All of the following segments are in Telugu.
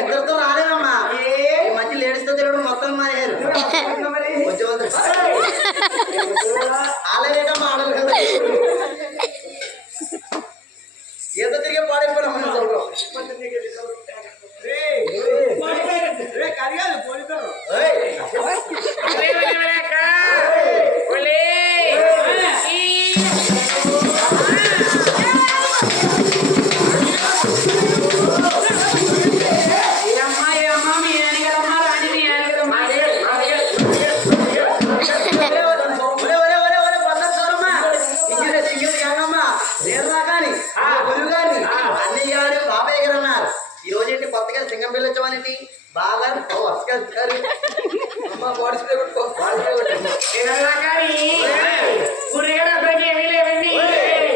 ఇద్దరితో రాలేదమ్మా ఈ మధ్య లేడీస్తో తిరగడం మొత్తం మానేరు ఆడలేదమ్మా ఆడలు కదా ఏదో తిరిగే పాడైపోయినా సింగం పిల్ల వచ్చామని బాగా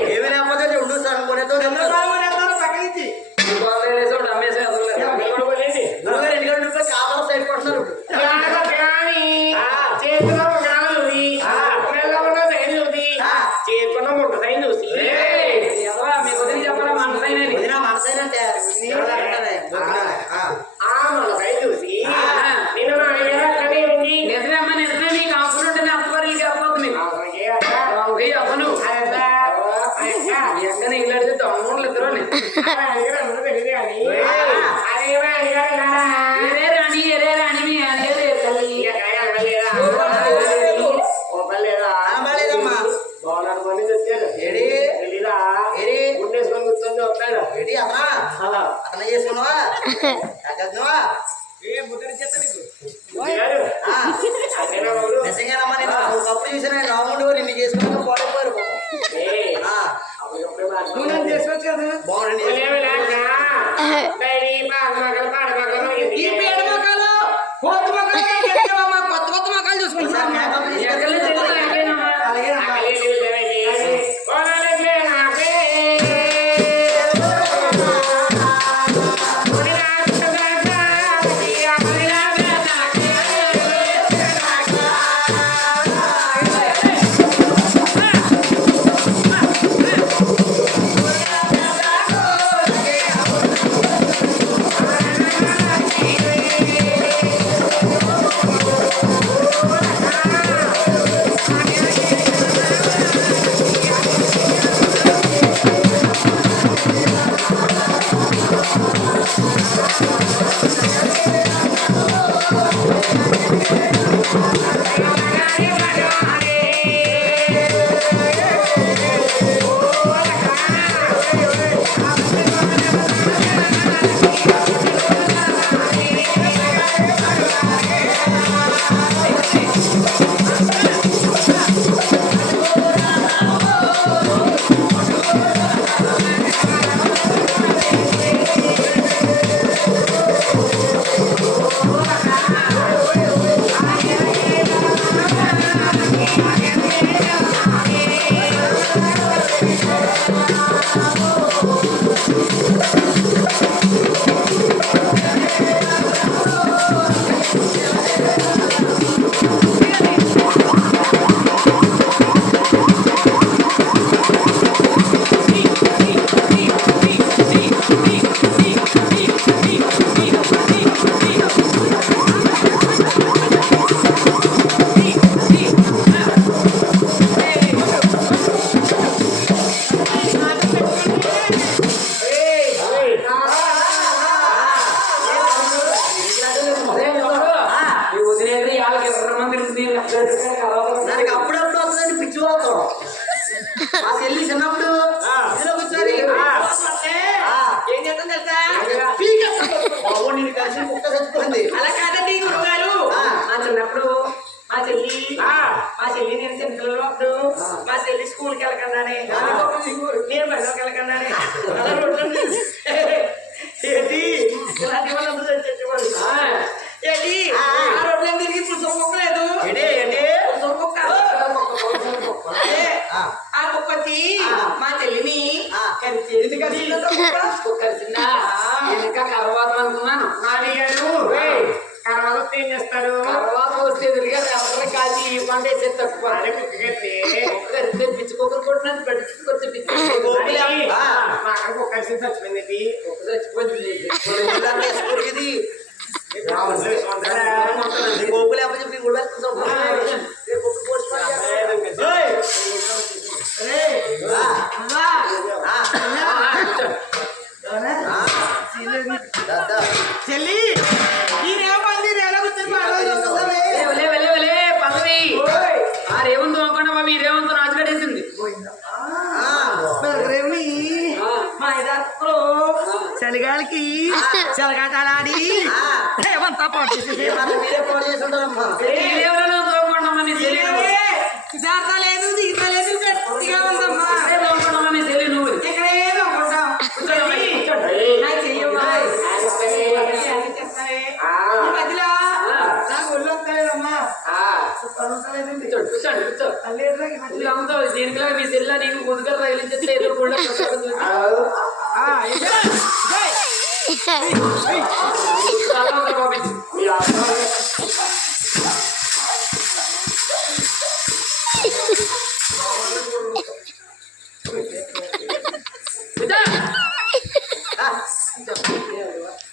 ఏమి లేకపోతే ఉండు సార్ కొనేతో కాపాల సైడ్ కొడుతున్నారు అతను చేసుకున్నావా నిజంగానమ్మా నేను ఒకప్పుడు చూసిన రాముడు నిన్ను చేసుకున్నా పాడైపోయారు బాగుండండి కొత్త కొత్త మొక్కలు చూసుకుంటున్నాను చెల్లి చిన్నప్పుడు ఇందులో కూర్చొని ఏం చేస్తాం తెలుసా? బాబు నేను కలిసి కుక్క చచ్చిపోయింది. అలా కాదండి గురువుగారు. మా చిన్నప్పుడు మా చెల్లి నేను చిన్నప్పుడు మా చెల్లి స్కూల్కి వెళ్ళకుండానే నేను బడిలోకి వెళ్ళకుండానే అలా రోడ్లు ఏంటి ఇలాంటి వాళ్ళందరూ చచ్చిపోయి ఏంటి ఆ రోడ్లు తిరిగి పులుసు కుక్కలేదు పులుసు కుక్క ఆ కుక్కకి మా చెల్లిని కలిసిందా ఇంకా కరవాత అనుకున్నాను. నాన్నగారు కరవాత వస్తే ఏం చేస్తారు? కరవాత వస్తే ఎదురుగా ఎవరి కాల్చి ఈ పంట వేసే తక్కువ పిచ్చుకోకరు కొట్టినట్టు పెట్టుకొచ్చి పిచ్చి మా అక్కడ కుక్క కలిసి చచ్చిపోయింది. కుక్క చచ్చిపోయింది గోకులు అప్పచెప్పి కూడా చెల్లి పల్లవి రేవంతు అనుకున్నా బాబు రేవంతు రాజుగడేసింది. మా చలిగాలికి చలగాటాలాడి రేవంతా పాటు జాతలేదు తీతలేదు గట్టిగా ఉందమ్మా. చెల్లి నువ్వు ఇక్కడ ఏమనుకుంటాం మధ్యలో నాకు ఒళ్ళు వస్తలేదమ్మా. దీనికిలా మీ చెల్లి నీకు ముందుగా తగిలించేస్తే ఎదుర్కొంటే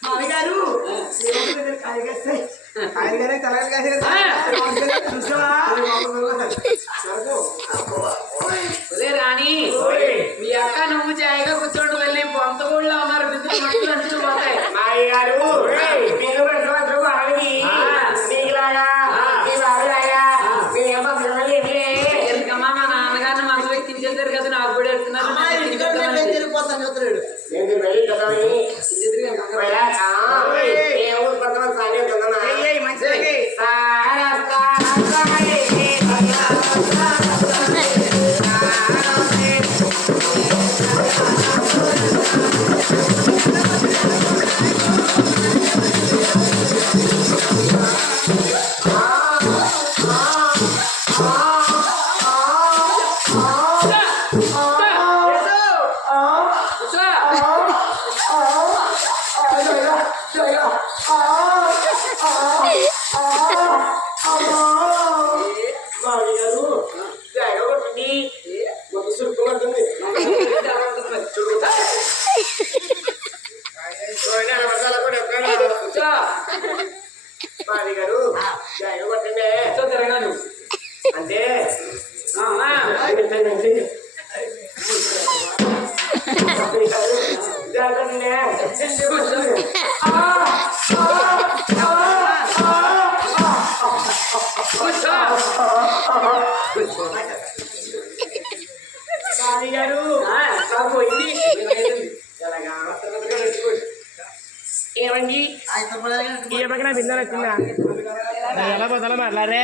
మామగారు రాణి మీ అక్క నువ్వు జాయిగా కూర్చోండి వెళ్ళి పొంత కూడా ఉన్నారు బిందులు పోతాయి. మాయగారు ఎందుకమ్మా మా నాన్నగారిని మనసు ఎక్కించేసారు కదా నాకు కూడా ఎడుతున్నారు. అంటే ఏమండి ఏ పక్కన బిందెలు వచ్చిందా ఎలా పోతా మాట్లాడే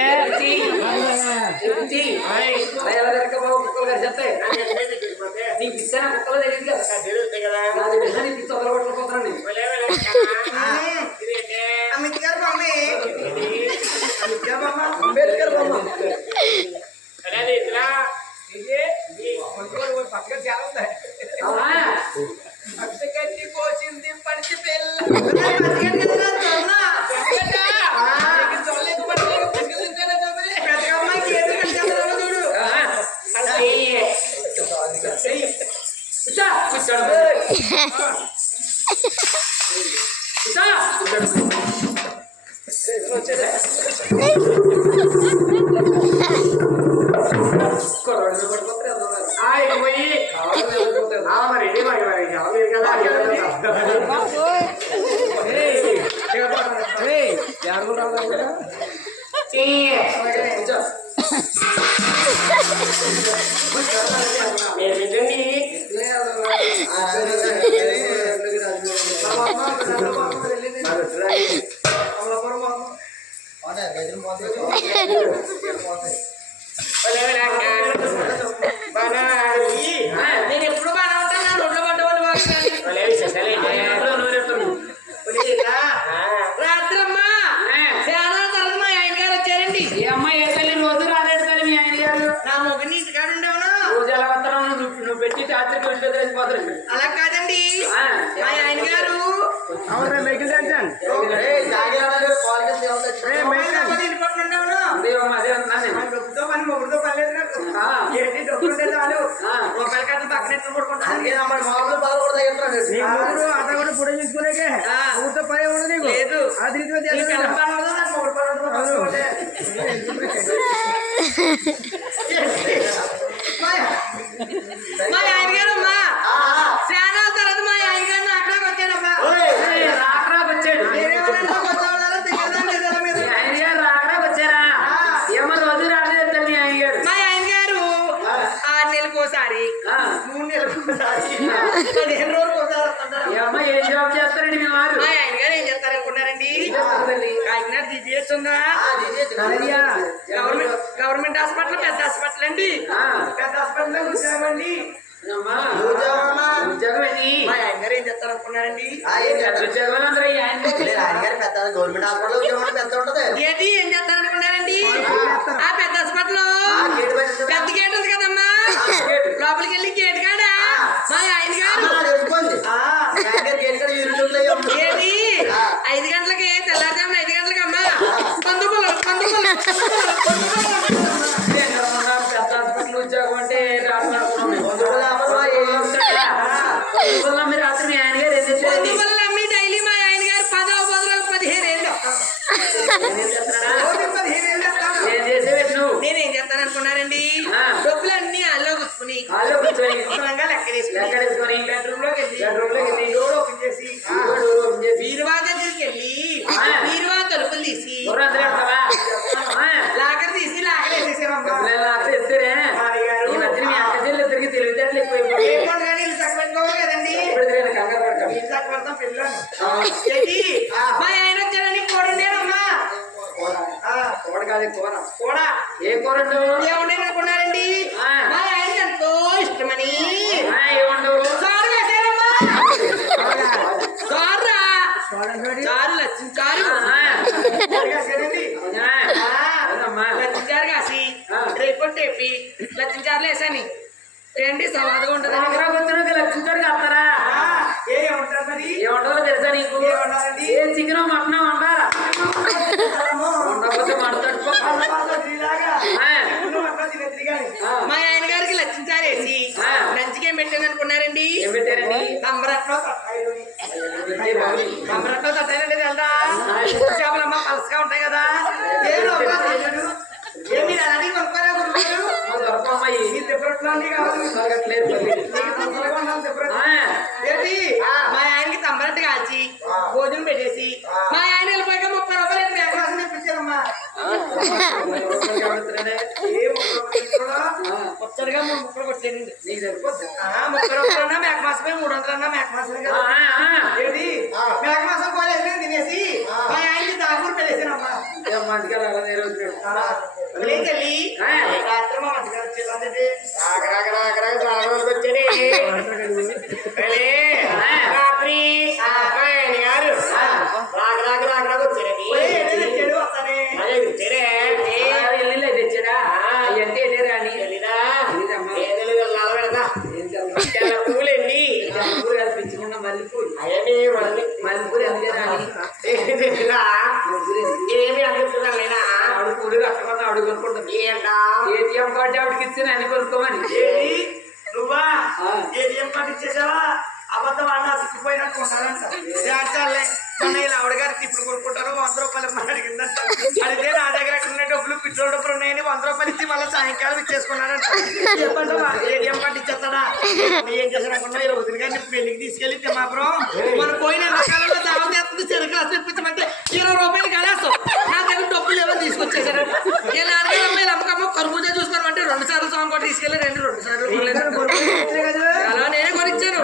చెప్తాయి నీకు ఇచ్చాను కుక్కలు తెలియదు కదా పిచ్చి వదలగొట్టకపోతున్నాను. అంబేద్కర్ బొమ్మ పక్కన చాలా ఉంటాయి. అక్షకట్టి పోసింది పడిచి ఏంటండి నేను ఎప్పుడు బాగా ఉంటాను రోడ్ల పడ్డ వాళ్ళు రాత్రమ్మా చాలా తర్వాత మా ఆయన గారు వచ్చారండి ఏ అమ్మాయి ఏ తల్లి రోజు రాలేదు తల్లి మీ ఆయన గారు నా మొగ్గుని ఇంటికాడ ఉండేవను రోజు ఎలా వస్తున్నావు నువ్వు పెట్టి రాత్రికి వెళ్ళి తెలిసిపోతారు అలా కాదండి మా ఆయన గారు అదే అన్నా నేను డబ్బుతో పని మొగ్గుతో పని లేదు నాకు ఏంటి డబ్బులు ఉంటే చాలు రూపాయల కట్ట పక్కన ఎట్లా పడుకుంటాను నీ మొగుడు అట్లా కూడా పుడే చూసుకునేకే ఊరితో పని ఉండదు నీకు లేదు అది పని ఉండదు నాకు మొగుడు పని ఉండదు మా ఆయన గారు అమ్మా చాలా తర్వాత మా ఆయన గారు అక్కడికి వచ్చాడమ్మా రాకరాకు వచ్చాడు నేనేమన్నా కొత్త వాళ్ళలో దిగదాం లేదా మీరు మీ ఆయన గారు రాకరాకు వచ్చారా ఏమో రోజు రాలేదు తల్లి మీ ఆయన గారు మా ఆయన గారు 6 నెలలకోసారి 3 నెలలకోసారి 15 రోజులకోసారి వస్తుంటారు ఈ అమ్మాయి ఏం జాబ్ చేస్తారండి మీ వారు మా ఆయన గారు ఏం చేస్తారనుకున్నారండి కాకినాడ జీజీహెచ్ ఉందా గవర్నమెంట్ హాస్పిటల్ పెద్ద హాస్పిటల్ అండి పెద్ద హాస్పిటల్ కూర్చోమండి ఉద్యోగం ఏంటి మా ఆయన గారు ఏం చేస్తారనుకున్నారండి ఉద్యోగం అందరూ ఈ ఆయన గవర్నమెంట్ హాస్పిటల్ ఉద్యోగం పెద్ద ఉంటది ఏంటి ఏం చేస్తారనుకున్నారండి ఆ పెద్ద హాస్పిటల్ పెద్ద గేట్ ఉంది కదమ్మా లోపలికి వెళ్ళి గేట్ కాడ మా ఆయన గారు ఏంటి 5 గంటలకి తెల్లారుజామున 5 గంటలకి అమ్మా పందుపులు పెద్ద హాస్పిటల్ ఉద్యోగం అంటే మీరు రాత్రి మీ ఆయన గారు ఏం చేశారండి పందుపులు అమ్మి డైలీ మా ఆయన గారు 15 ఏళ్ళు ఏం చేసేవి నువ్వు నేనేం చేస్తాను అనుకున్నానండి డబ్బులన్నీ అల్లో గుచ్చుకుని వాళ్ళు కూర్చొని శుభ్రంగా లెక్కలేసుకుని ఎక్కడేసుకొని బెడ్రూమ్లోకి బెడ్రూమ్లోకి వెళ్ళి డోర్ ఓపెన్ చేసి డోర్ ఓపెన్ చేసి బీరువా దగ్గరికి వెళ్ళి బీరువా తలుపులు తీసి ఎవరు అందరూ ఉంటావా? లాకర్ తీసి లాకర్ వేసేసామమ్మా పిల్లలు అక్కడ ఇస్తారే ఈ మధ్యన మీ అక్క చెల్లి ఇద్దరికి తెలివితేటలు ఎక్కువైపోయి ఏమో కానీ ఇల్లు చక్కబెట్టుకోవాలి కదండి కంగారు పడతాం ఇల్లు చక్కబెడతాం పిల్లలు ఏంటి మా ఆయన వచ్చాడని కూడండేనమ్మా కూర కాదు కూర కూడా ఏ కూర ఏముండే అనుకున్నారండి మా ఆయనకి ఎంతో ఇష్టమని ఏముండవు చారు వేసారమ్మా చారురా చారు లక్ష్మి చారు వేసారండి లక్ష్మి చారు కాసి రేపు టేపి లక్ష్మి చారులు వేసాని ఏంటి సవాదుగా ఉంటుందని లక్ష్మితోడు కడతారా ఏముంటారు మరి ఏముంటుందో తెలుసా నీకు ఏ చికెన్ మటన్ వండాలా ఉండకపోతే మాట్లాడుకో మా ఆయన గారికి లక్ష్మి చారు వేసి లంచ్కి ఏం పెట్టాను అనుకున్నారండి ఏం పెట్టారండి నంబరట్లో తట్టారండి తెలుదా చేపలమ్మ పలసగా ఉంటాయి కదా ఏ లోపల తెలియదు ఏమి అలాంటి కొనుక్కోరా గురుగారు దొరకమ్మాయి ఏంటి మా ఆయనకి తంబరట్టు కాల్చి భోజనం పెట్టేసి మా ఆయన వెళ్ళిపోయాక 30 రూపాయలు మేకరాసం తెప్పించారమ్మా ముచ్చటగా 3 ముక్కలు కొట్టేయండి నీకు సరిపోద్ది 30 రూపాయలన్నా మేక మాసమే 300 అన్నా మేక మాసం కదా ఏంటి మేక మాసం కోలేదు తినేసి మా ఆయనకి దాకూరు పెట్టేసానమ్మా మంచిగా అలా వెళ్ళి రాత్రి మా మంచిగా వచ్చేది రాత్రి తెచ్చాడా అంటే రాని పూలండి పూలు కల్పించకుండా మల్లెపూలు మల్లెపూలు ఎందుకే రాని ఏమి అందుతున్నాయినా ఆవిడ పూలు కట్టమని ఆవిడ కొనుక్కుంటుంది ఏటీఎం కార్డు ఆవిడకి ఇచ్చి అన్ని కొనుక్కోమని నువ్వా ఏటీఎం కార్డు ఇచ్చేసావా అబద్ధం అన్నా సిక్కిపోయినట్టు ఉండాలంట చేర్చాలే ఇలా ఆవిడ గారికి ఇప్పుడు కొనుక్కుంటారు 100 రూపాయలు ఇమ్మని అడిగిందంట అడిగితే నా దగ్గర ఉన్న డబ్బులు పెట్రోల్ డబ్బులు ఉన్నాయని 100 రూపాయలు ఇచ్చి మళ్ళీ సాయంకాలం ఇచ్చేసుకున్నాడంట చెప్పండి ఏటీఎం కార్డు ఇచ్చేస్తాడా ఏం చేశాడనుకున్నా ఈ రోజులు కానీ పెళ్లికి తీసుకెళ్లి తిమ్మాపురం మన పోయిన రకాలలో దావా చేస్తుంది చెరుకు తెప్పించమంటే 20 రూపాయలు కలేస్తాం నా దగ్గర డబ్బులు ఏమో తీసుకొచ్చేసారు ఇలా అమ్మాయిలు అమ్మకమ్మ కర్బూజా చూసుకోమంటే 2 సార్లు సాంగ్ కూడా తీసుకెళ్ళి రెండు సార్లు కొనలేదు. అలా నేనే కొనిచ్చాను.